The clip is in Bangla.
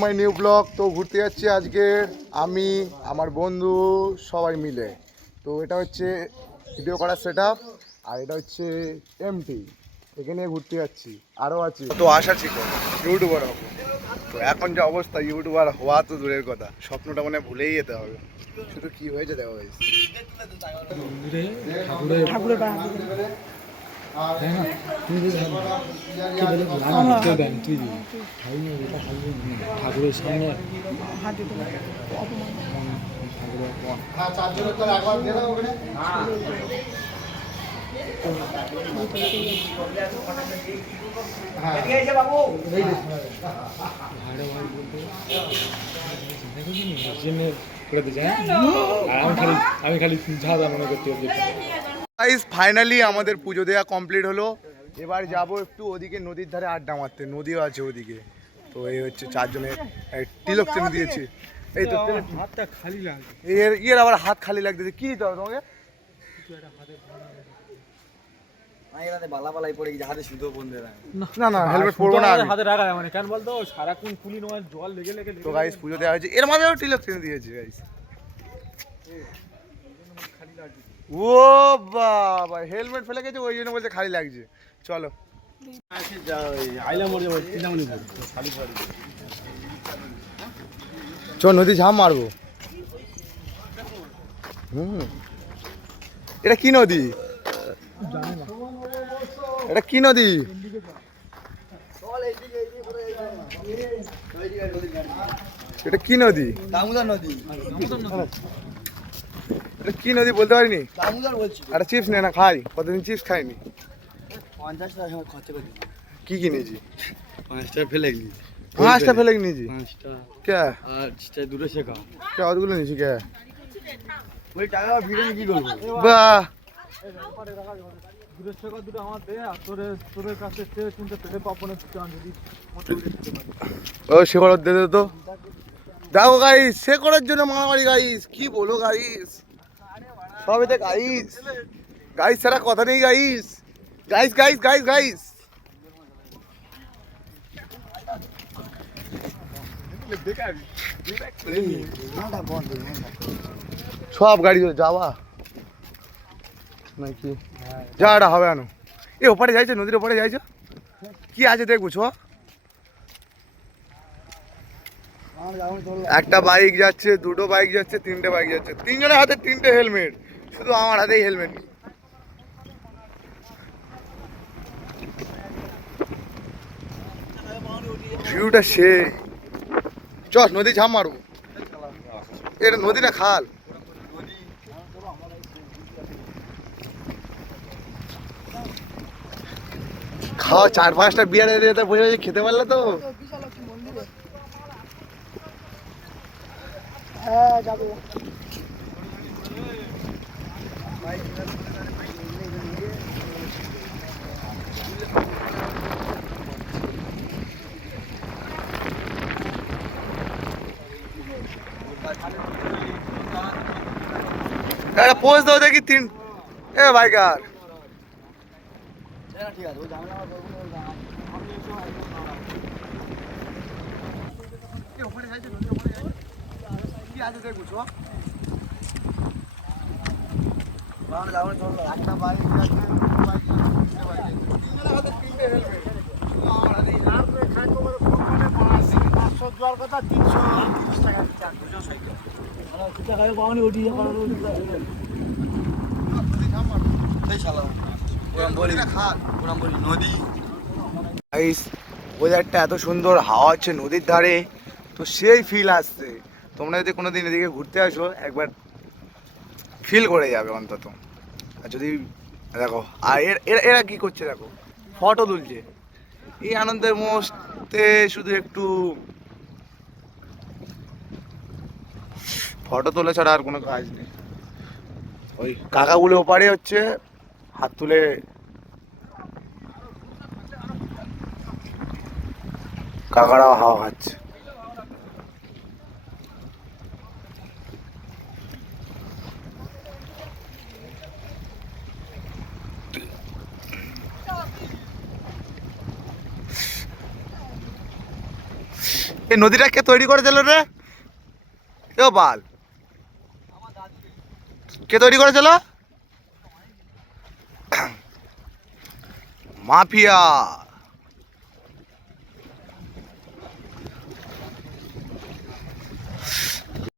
My new blog. তো ঘুরতে যাচ্ছি আজকে আমি, আমার বন্ধু সবাই মিলে। তো এটা হচ্ছে ভিডিও করার সেট আপ, আর এটা হচ্ছে এমটি। এখানে ঘুরতে যাচ্ছি, আরও আছে তো আশা ছিল ইউটিউবার হবো। তো এখন যে অবস্থা, ইউটিউবার হওয়া তো দূরের কথা, স্বপ্নটা মানে ভুলেই যেতে হবে। শুধু কি হয়েছে দেখো গাইস, ঠাকুরের সামনে আমি খালি ঝাড়া মনে করতে পারছি। ফাইনালি আমাদের পুজো দেওয়া কমপ্লিট হলো। এবার যাব একটু ওদিকে নদীর ধারে আড্ডা মারতে, নদীও আছে ওদিকে। তো এই হচ্ছে চারজনের তিলক টেনে দিয়েছি। এই তো হাতটা খালি লাগছে, এর আবার হাত খালি লাগতেছে। কি দিতে হবে তোমাকে? না না, হেলমেট পরবো না হাতে রাখা মানে কেন বলতো, সারাক্ষণ কুলি নয় জল লেগে লেগে। তো গাইস পুজো দেওয়া হয়েছে, এর মাঝেও তিলক টেনে দিয়েছি গাইস। ও বাবা, হেলমেট ফেলে গেছে ওই জন্য বলছে খালি লাগছে। চলো চ, নদী ঝাঁপ মারবো। এটা কি নদী? এটা কি নদী? এটা কি নদী? দামোদর নদী। এটা কি নদী বলতে পারিনি। দামোদর বলছি। আরে চিপস নে না, খাই, কতদিন চিপস খাইনি। 50 টাকা খরচা করে কি কিনেছি? 5 টাকা ফেলে গেলি। 5টা ফেলে নিয়েছি। 5 টাকা কে? আর সেটা দূরে শেখা। কে অতগুলো নিয়েছি কে? ওই টাকা ভিড়ে কি করবো? বাহ, দূরের টাকা দুটো আমার দে, আর তোর কাছে চিন্তা পেলে পাবো না যদি ও শেখর দে দে তো। দেখো গাইস, শেখরের জন্য মারামারি গাইস, কি বলো গাইস, সবেতে গাইস। গাইস ছাড়া কথা নেই guys. Guys guys guys guys সব গাড়ি যাওয়া নাকি যা, এটা হবে আনো। এ ওপারে যাইছে, নদীর ওপারে যাইছে, কি আছে দেখবো ছ। একটা বাইক যাচ্ছে, দুটো বাইক যাচ্ছে, তিনটে বাইক যাচ্ছে, তিনজনের হাতে তিনটে হেলমেট, শুধু আমার হাতেই হেলমেট নেই। ভিউটা সে, চ নদী ঝাঁপ মারবো। এটা নদী না খাল? খাওয়া 4-5টা বিয়ার এরিয়াতে বসে বসে খেতে পারলে তো। হ্যাঁ যাবো। একটা পোজ দাও দেখি তিন। এ বাইকার, ঠিক আছে, ওই ঝামেলা আমার করবো না। কি আছে দেখবো চ। একটা বাইক যাচ্ছে, দুটো বাইক যাচ্ছে, তিনটে বাইক যাচ্ছে, তিনজনের হাতে তিনটে হেলমেট, শুধু আমার হাতেই হেলমেট। 500 দেওয়ার কথা, 330 টাকা দিচ্ছে, আর দুজন সাইকেল টাকায় পাওনি ওটি সেই শালা ওরম বলি নদী। গাইস ওয়েদারটা এত সুন্দর, হাওয়া হচ্ছে নদীর ধারে, তো সেই ফিল আসছে। তোমরা যদি কোনোদিন এদিকে ঘুরতে আসো, একবার ফিল করে যাবে অন্তত। আর যদি দেখো, আর এরা এরা কি করছে দেখো, ফটো তুলছে। এই আনন্দের মুহূর্তে শুধু একটু ফটো তোলা ছাড়া আর কোনো কাজ নেই। ওই কাকাগুলো ওপারে হচ্ছে হাত তুলে কাকারাও হাওয়া খাচ্ছে। এই নদীটা কে তৈরি করেছিল রে? কেউ বাল কে তৈরি করেছিল? মাফিয়া।